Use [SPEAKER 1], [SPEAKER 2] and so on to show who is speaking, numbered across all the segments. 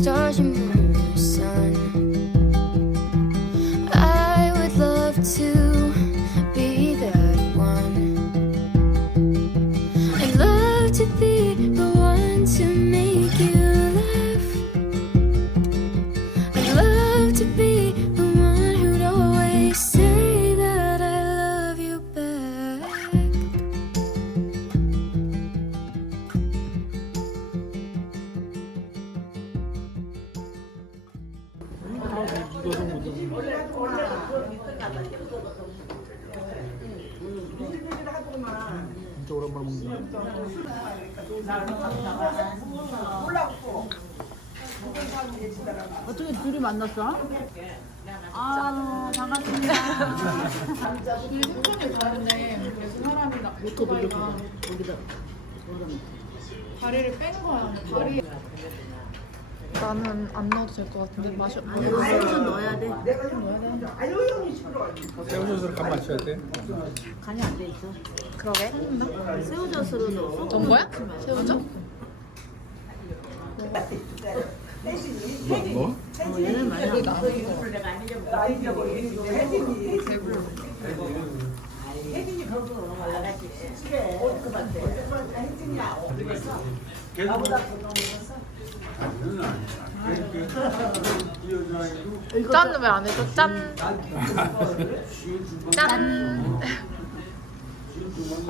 [SPEAKER 1] stars
[SPEAKER 2] 진짜 오랜만에 먹는
[SPEAKER 3] 어떻게 둘이 만났어? 아 반갑습니다.
[SPEAKER 4] 일본에 가는데 그래서 사람이 나 오토바이가 다리를 뺀 거야. 다리 나는 안 넣어도 될 것 같은데 맛이 없어.
[SPEAKER 3] 소주 넣어야 돼.
[SPEAKER 2] 새우젓을 간 맞춰야 돼.
[SPEAKER 3] 간이 안 돼 있어.
[SPEAKER 4] 그러게.
[SPEAKER 3] 새우젓으로 넣어.
[SPEAKER 4] 넣은 거야? 새우젓?
[SPEAKER 2] 뭐?
[SPEAKER 3] 어, 얘는 많이 안 돼.
[SPEAKER 4] 짠 왜 안 해줘? 짠. 짠.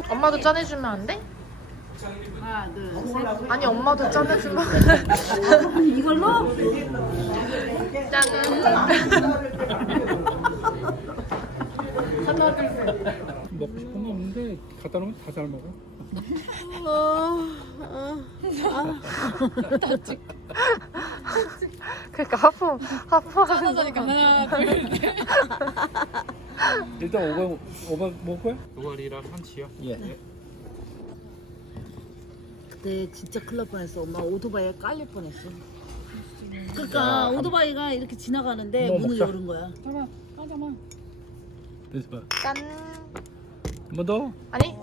[SPEAKER 4] 엄마도 짠 해주면 안 돼?
[SPEAKER 3] 하나 둘 셋.
[SPEAKER 4] 아니 엄마도 짠 해주면.
[SPEAKER 3] 이걸로?
[SPEAKER 4] 짠.
[SPEAKER 2] 먹고 싶은 거 없는데 갖다 놓으면 다 잘 먹어.
[SPEAKER 4] 그러니까 하품 하품하는 거.
[SPEAKER 2] 일단 오바 오바 먹을 거야? 오바리랑 한치요. 예.
[SPEAKER 3] 그때 진짜 큰일 날 뻔했어. 엄마 오토바이에 깔릴 뻔했어. 그러니까 오토바이가 이렇게 지나가는데
[SPEAKER 2] 뭐
[SPEAKER 3] 문을
[SPEAKER 2] 먹자.
[SPEAKER 3] 여는 거야.
[SPEAKER 2] 됐어 봐.
[SPEAKER 4] 짠.
[SPEAKER 2] 한번 더.
[SPEAKER 4] 아니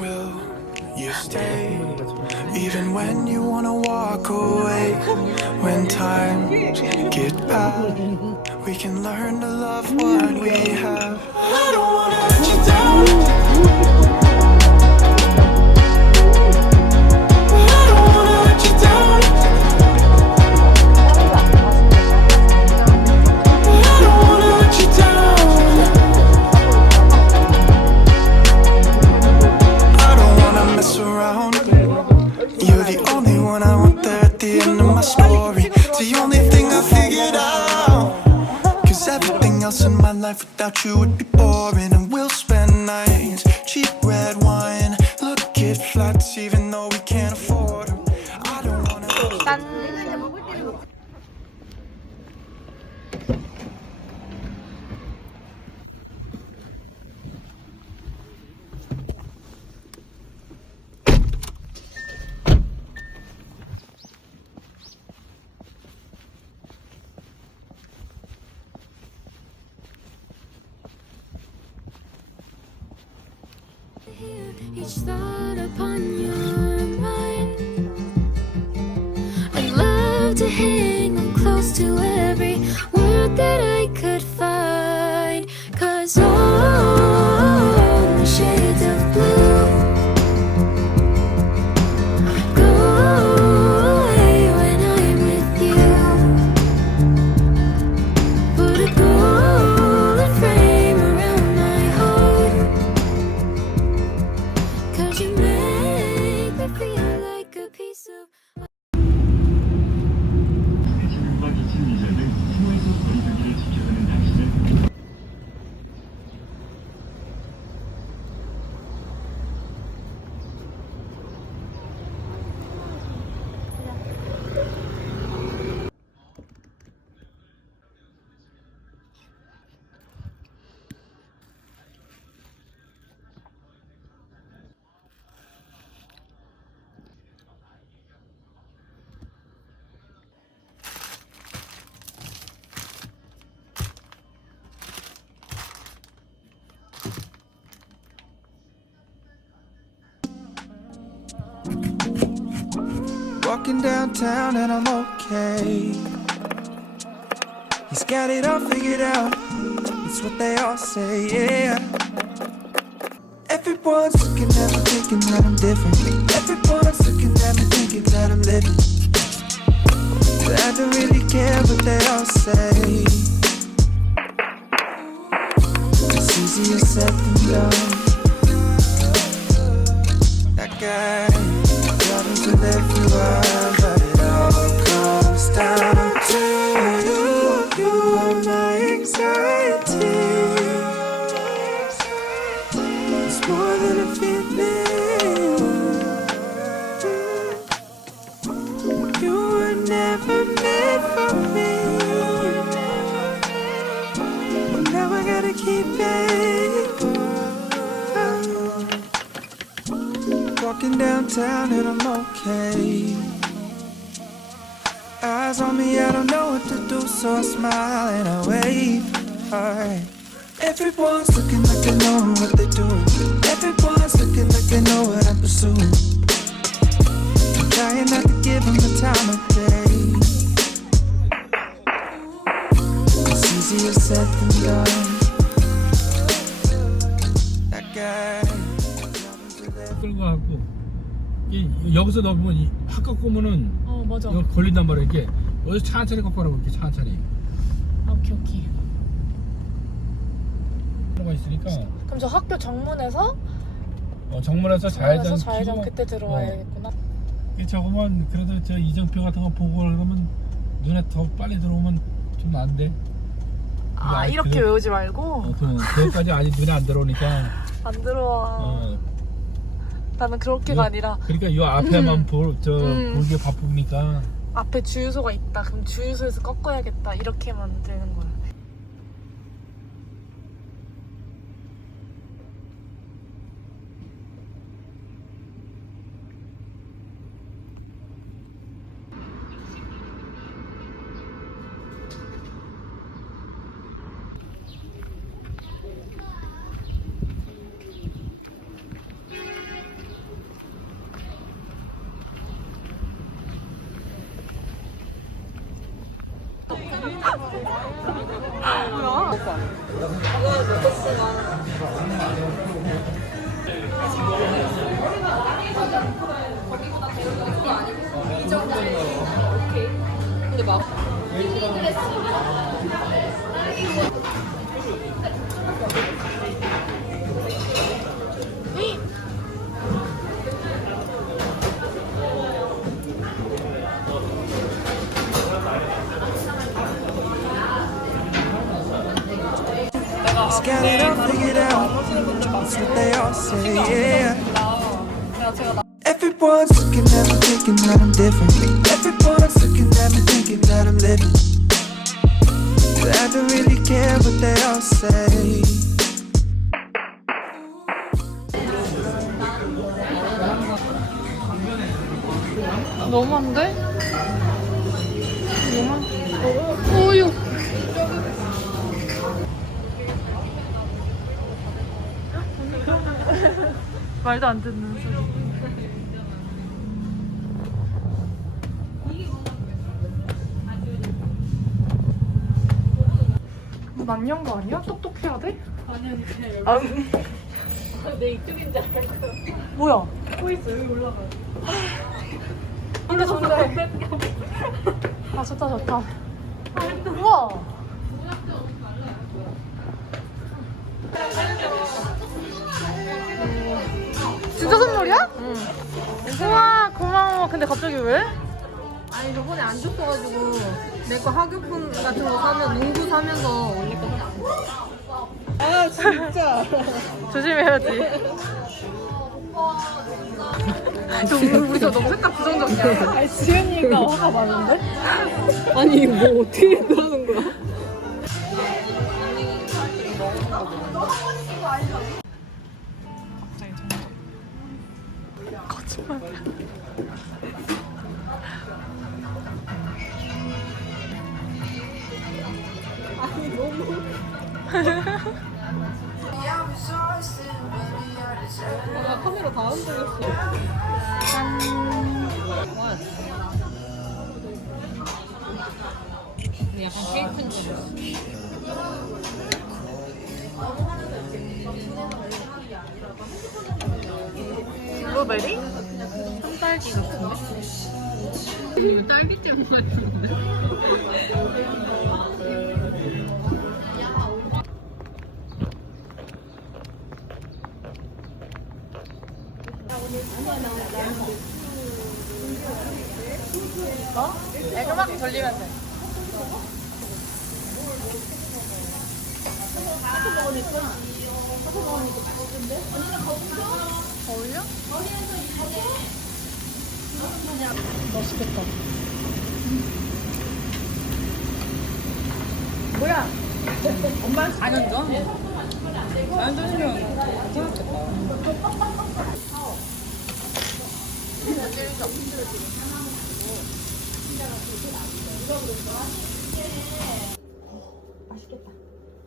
[SPEAKER 5] Will you stay even when you wanna walk away? When times get bad, we can learn to love what we have. I don't wanna Life without you would be boring. And
[SPEAKER 1] Each thought
[SPEAKER 5] Walking downtown and I'm okay. He's got it all figured out. It's what they all say, yeah. Everyone's looking at me thinking that I'm different. Everyone's looking at me thinking that I'm living. But I don't really care what they all say. Easier said than done. That guy but it all comes down to you. You are my anxiety. It's more than a feeling. You were never meant for me. Now I gotta keep it. Walking downtown and I'm okay. Eyes on me, I don't know what to do, so I smile and I wave. Alright. Everyone's looking like they know what they're doing. Everyone's looking like they know what I'm pursuing. I'm trying not to give them the time of day. It's easier said than done. That guy.
[SPEAKER 2] 이 여기서 넘으면 이확 꺾으면은
[SPEAKER 3] 어 맞아.
[SPEAKER 2] 이거 걸린단 말이야 이렇게. 여기서 천천히 꺾으라고 이렇게 천천히
[SPEAKER 3] 오케이 오케이.
[SPEAKER 2] 들어가 있으니까.
[SPEAKER 4] 그럼 저 학교 정문에서?
[SPEAKER 2] 어, 정문에서 좌회전
[SPEAKER 4] 정문에서 좌회전 그때 들어와야겠구나.
[SPEAKER 2] 어, 이 저거만 그래도 저 이정표 같은 거 보고 그러면 눈에 더 빨리 들어오면 좀 나은데?
[SPEAKER 4] 아
[SPEAKER 2] 아니,
[SPEAKER 4] 이렇게
[SPEAKER 2] 그-
[SPEAKER 4] 외우지 말고?
[SPEAKER 2] 어, 그, 그것까지 아직 눈에 안 들어오니까.
[SPEAKER 4] 안 들어와.
[SPEAKER 2] 어,
[SPEAKER 4] 나는 그렇게가
[SPEAKER 2] 요-
[SPEAKER 4] 아니라
[SPEAKER 2] 그러니까 이 앞에만 볼, 저
[SPEAKER 4] 음.
[SPEAKER 2] 볼게 바쁘니까
[SPEAKER 4] 앞에 주유소가 있다. 그럼 주유소에서 꺾어야겠다. 이렇게만 되는 거야.
[SPEAKER 5] He's got it all figured out. That's what they all say, yeah. Everyone's looking at me thinking that I'm different. Everyone's looking at me thinking that I'm living. But I don't really care what they all say.
[SPEAKER 4] 너무한데? 말도 안 듣는 소리.
[SPEAKER 6] 난연 거 아니야? 똑똑해야 돼?
[SPEAKER 4] 뭐야?
[SPEAKER 6] 코 있어 여기 올라가.
[SPEAKER 4] 원래 좋네. 아 좋다 좋다. 우와. 진짜 선물이야? 응. 우와 고마워. 근데 갑자기 왜?
[SPEAKER 7] 아니 저번에 안 줬어가지고 내 거 학용품 같은 거 사면 농구 사면서 올릴 거
[SPEAKER 3] 아 진짜.
[SPEAKER 4] 조심해야지.
[SPEAKER 7] 우리 저 너무 색깔 부정적이야
[SPEAKER 4] 아니 지은이가 화가 많은데?
[SPEAKER 7] 아니 뭐 어떻게 그러는 거야
[SPEAKER 4] 거짓말.
[SPEAKER 7] 아, 카메라 다 흔들렸어 근데 약간 케이크인 줄 알았어.
[SPEAKER 4] 블루베리?
[SPEAKER 7] 산딸기 같은데? 이거 딸기 잼 같은데?
[SPEAKER 4] 에그막 돌리면 돼.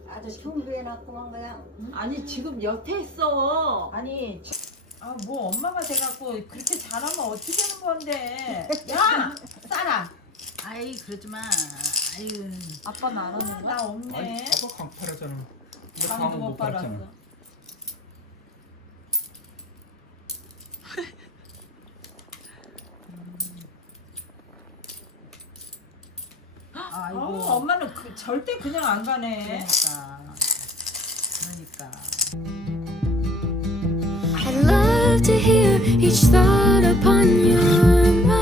[SPEAKER 3] 아저씨 흉부에 놨구만 거야. 아니 지금 여태 있어. 아니
[SPEAKER 8] 아 뭐 엄마가 돼갖고 그렇게 잘하면 어떻게 되는 건데? 야! 싸라
[SPEAKER 3] 아이 그러지 마. 아유.
[SPEAKER 4] 아빠는 안 하는 거야?
[SPEAKER 8] 나 없네
[SPEAKER 2] 아빠 강팔하잖아. 근데
[SPEAKER 8] 방도
[SPEAKER 2] 강은
[SPEAKER 8] 못
[SPEAKER 2] 팔았잖아.
[SPEAKER 3] 아이고.
[SPEAKER 8] 어, 엄마는 그, 절대 그냥 안 가네
[SPEAKER 3] 그러니까.
[SPEAKER 1] I'd love to hear each thought upon your mind.